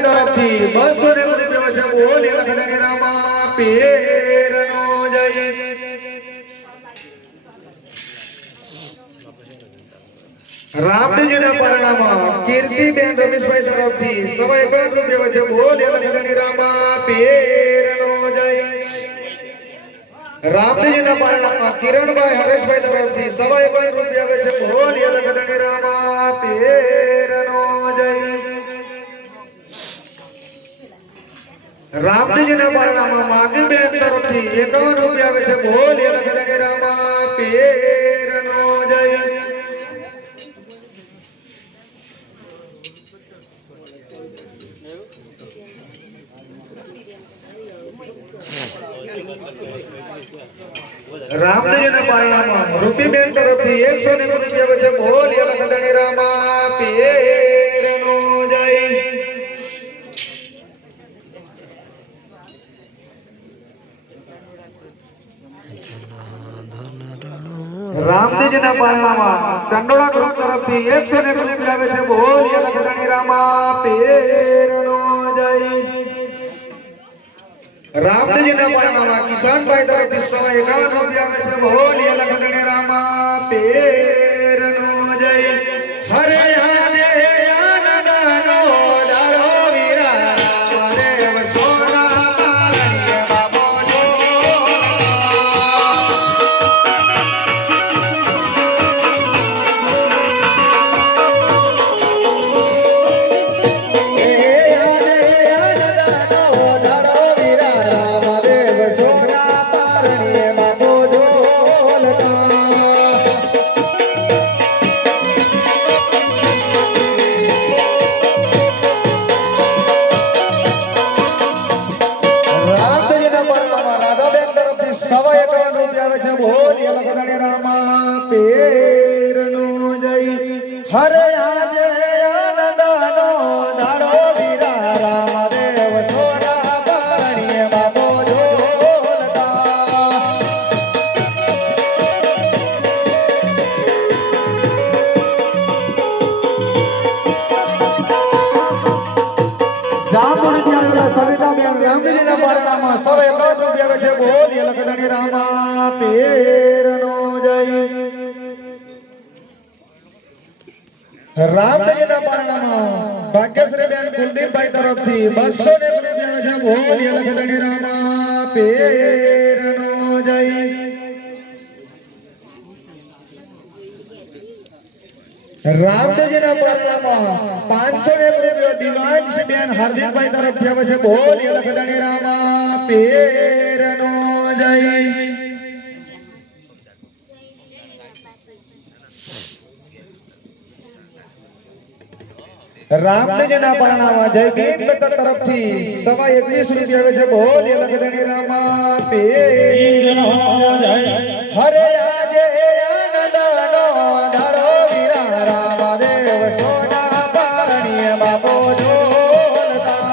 તરફથી 200 રૂપિયા છે બોલ લખન રામા પીરનો જય રામદેવજીના પરણામાં કીર્તિબેન રમેશભાઈ તરફથી 151 રૂપિયા છે બોલ લખન રામા પીરનો જય રામદેવજીના પરણામાં કિરણભાઈ હરેશભાઈ તરફથી 151 રૂપિયા છે બોલ લખન રામા પીરનો જય રામદેવજીના પરણામાં માગીબેન તરફથી 51 રૂપિયા આવે છે બોલ લખન રામા પીરનો જય રામદેવજીના પરણામાં રૂપીબેન તરફથી 190 રૂપિયા આવે છે બોલ લખન રામા પીરનો જય રામદેવજીના પરણામાં ચંડોળા ગ્રુપ તરફથી 101 રૂપિયા આવે છે બોલ લખન રામા પીરનો જય રામદેવજીના પરણામાં કિશનભાઈ તરફથી 151 રૂપિયા આવે છે બોલ લખન રામા પીરનો જય હરે હરે આજે આનંદનો દાડો વીરા રામદેવ સોના પારણીએ બાપો ઝોલતા જામુન ત્યાં સવિતાબેન રામદેવજીના પરણામાં 101 રૂપિયા આવે છે બોલ લખન રામા પીરનો જય રામદેવજીના પરણામાં ભાગ્યશ્રીબેન કુલદીપભાઈ તરફથી 201 રૂપિયા છે બોલ લખન રામા પીરનો જય રામદેવજીના પરણામાં 501 રૂપિયા દિવાનસીબેન હાર્દિકભાઈ તરફથી આવે છે બોલ લખન રામા પીરનો જય રામદેવજીના પરણામાં જયબીન બતા તરફથી 121 રૂપિયા આવે છે બોલ લખન રામા પીરનો જય હરે આજે આનંદનો દાડો વીરા રામદેવ સોના પારણીએ બાપો ઝોલતા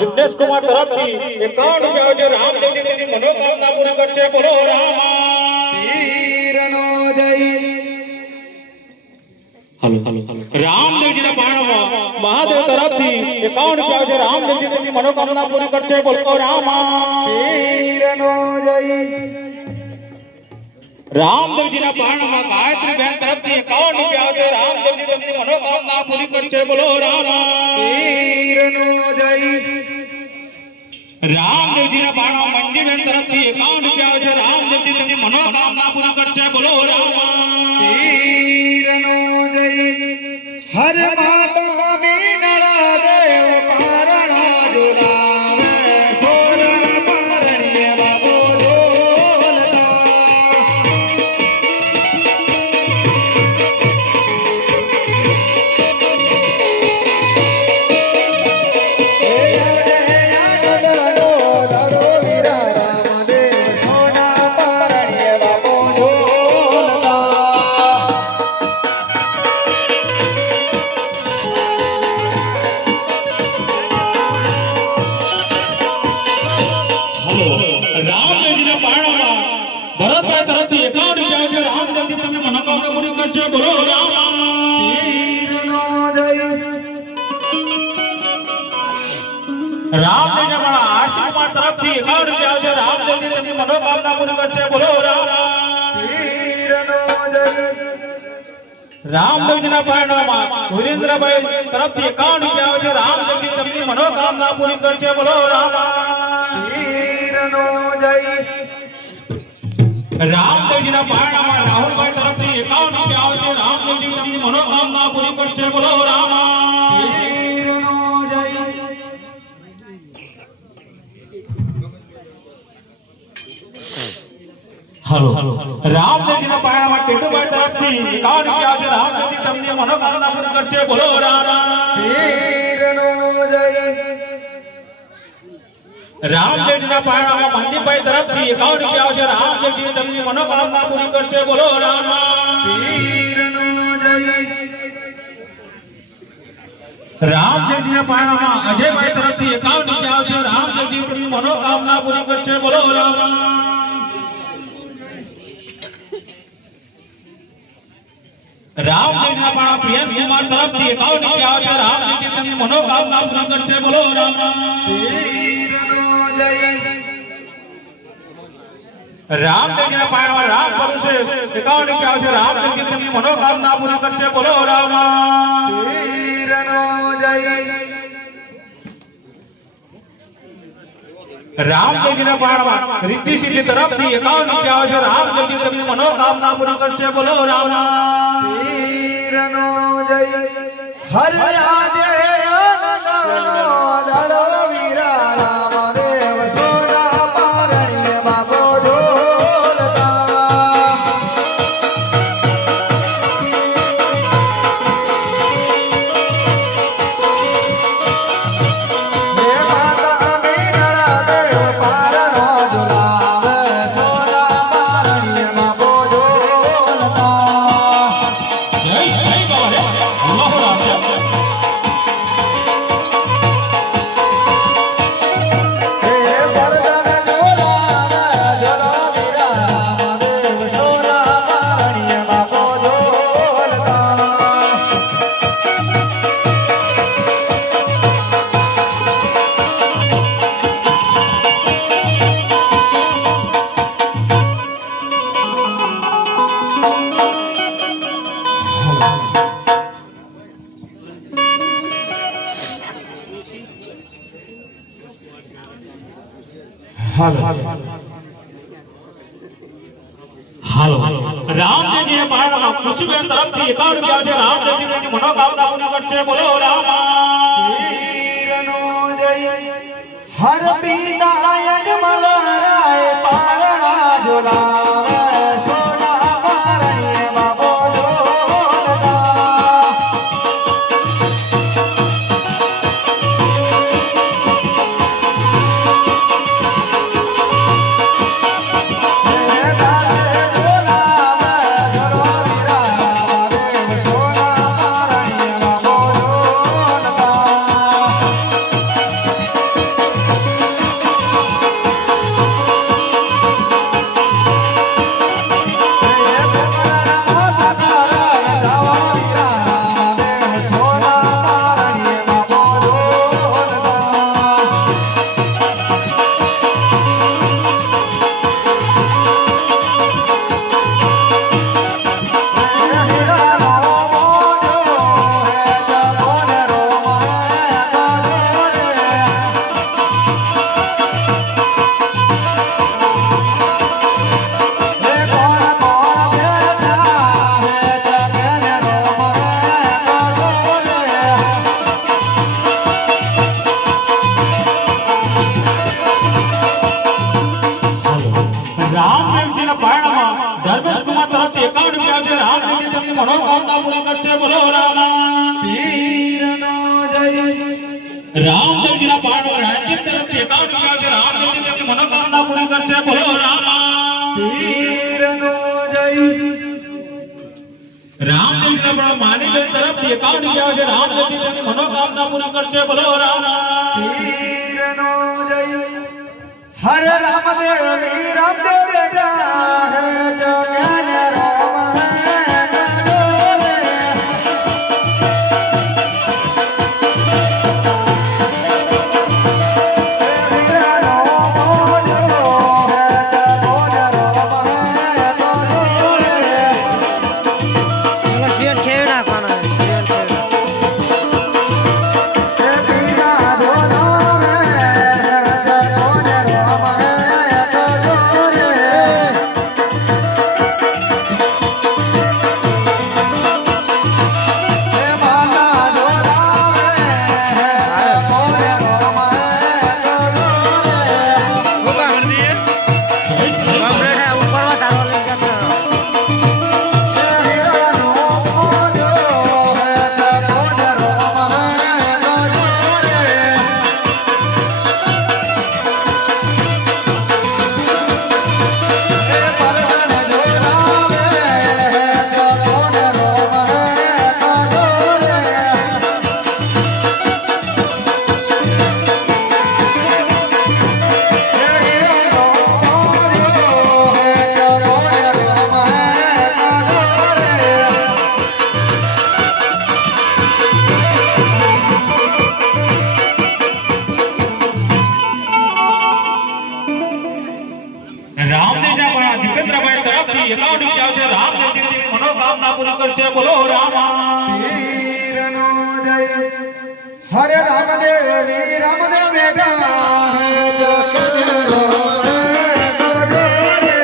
જિગ્નેશ કુમાર તરફથી 51 રૂપિયા છે રામદેવજી તેની મનોકામના પૂરી કરશે બોલો રામા પીરનો જય હાલો રામદેવજીના પારણામાં મહાદેવ તરફથી 51 રૂપિયા છે રામદેવજી તેની મનોકામના પૂરી કરશે બોલો રામા પીરનો જય રામદેવજીના પારણામાં ગાયત્રી બેન તરફથી 51 રૂપિયા છે રામદેવજી તેમની મનોકામના પૂરી કરશે બોલો રામા પીરનો જય રામદેવજીના પારણામાં મંડી બેન તરફથી 51 રૂપિયા છે રામદેવજી તેમની મનોકામના પૂરી કરશે બોલો રામા પીરનો જય હર માતા મીનળા દેવ પારણા ઝુલાવે સોર પારણીએ બાબો ઢોલતા હે યાદ ધરો વીરા રામદેવ સોના પારણીએ બાબો ઢોલતા હલો રામદેવજીના પારણામાં ભરતભાઈ તરફથી 51 રૂપિયા છે રામદેવજી તેમની મનોકામના પૂરી કરશે બોલો રામા પીરનો જય રામદેવજીના પારણા આરતી કુમાર તરફથી 51 રૂપિયા છે રામદેવજી તેમની મનોકામના પૂરી કરશે બોલો રામા પીરનો જય રામદેવજીના પારણામાં વિરેન્દ્રભાઈ તરફથી 51 રૂપિયા છે રામદેવજી તેમની મનોકામના પૂરી કરશે બોલો રામા પીરનો જય રામદેવજીના પારણામાં રાહુલભાઈ તરફથી 51 રૂપિયા છે રામદેવજી તેમની મનોકામના પૂરી કરશે બોલો રામા પીરનો જય હલો રામદેવજીના પારણામાં ટેટુભાઈ તરફથી 51 રૂપિયા છે રામદેવજી તેમની મનોકામના પૂરી કરશે બોલો રામા પીરનો જય રામદેવજીના પારણામાં મનદીપભાઈ તરફથી 51 રૂપિયા છે રામદેવજી તેમની મનોકામના પૂરી કરશે બોલો રામા પીરનો જય રામદેવજીના પારણામાં અજયભાઈ તરફથી 51 રૂપિયા છે રામદેવજી તેમની મનોકામના પૂરી કરશે બોલો રામા રામદેવજીના પારણામાં પ્રિયંશ કુમાર તરફથી 51 રૂપિયા છે રામદેવજી તેમની મનોકામના પૂરી કરશે બોલો રામા પીરનો જય રામદેવજીના પારણામાં રામ પરુષે 51 રૂપિયા છે રામદેવજી તેમની મનોકામના પૂરી કરશે બોલો રામા પીરનો જય રામદેવજીના પારણામાં રીતિ સિદ્ધિ તરફથી 51 રૂપિયા છે રામદેવજી તેમની મનોકામના પૂરી કરશે બોલો રામા પીરનો જય હર યાદે આનંદનો ધરો વીરા રામદેવ સોના પારણીએ બાબો ઢોલતા હે માતા મીનળા દેવ પારણો ઝુલાવે સોના પારણીએ બાબો ઢોલતા જય જય બાબા અલ્લાહુ રામ હે વરદાન ઝુલાવે ઝુલો વીરા રામદેવ સોના પારણીએ બાબો ઢોલતા હાલો રામદેવજીના પારણામાં ખુશીબેન તરફથી 51 રૂપિયા છે રામદેવજી તેમની મનોકામના પૂરી કરશે બોલો રામા પીરનો જય હર પિતા યજમલ રાય પારણા ઝુલાવે સોના પારણીએ બાબો ઢોલતા હે દાસે ઝુલાવે ઝુલો વીરા રામદેવ સોના પારણીએ બાબો ઢોલતા રામદેવજીના પાડવા રાજદીપ તરફથી 51 રૂપિયા છે. રામદેવજી તેમની મનોકામના પૂરી કરશે. બોલો રામા પીરનો જય. રામદેવજીના પાડવા માનીબેન તરફથી 51 રૂપિયા છે. રામદેવજી તેમની મનોકામના પૂરી કરશે. બોલો રામા પીરનો જય. હર રામદેવ વી રામદેવ બેટા હે જગન રામ હે નડોલે. રામદેવજીના પાડવા દીપેન્દ્રભાઈ તરફથી 51 રૂપિયા છે. રામદેવજી તેમની મનોકામના પૂરી કરશે. બોલો રામા પીરનો જય. હરે રામદેવ વી રામદેવ બેટા હે જગન રામ હે નડોલે.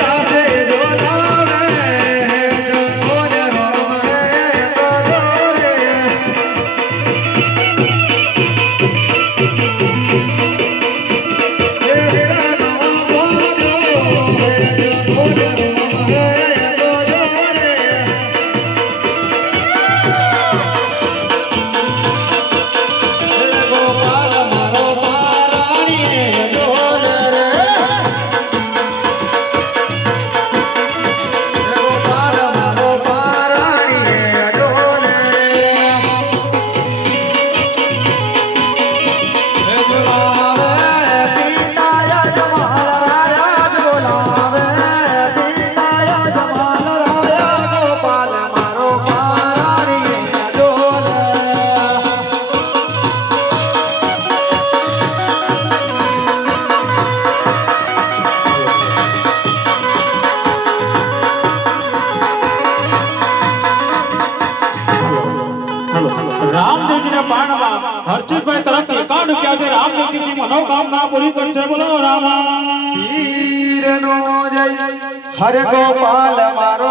દાસે જોલાવે હે જગન રામ હે નડોલે. રામદેવજીના પાડવા હરજીતભાઈ તરફથી 51 રૂપિયા છે. રામદેવજી મનોકામના પૂરી કરશે. બોલો રામા પીરનો જય. હરે ગોપાલ મારો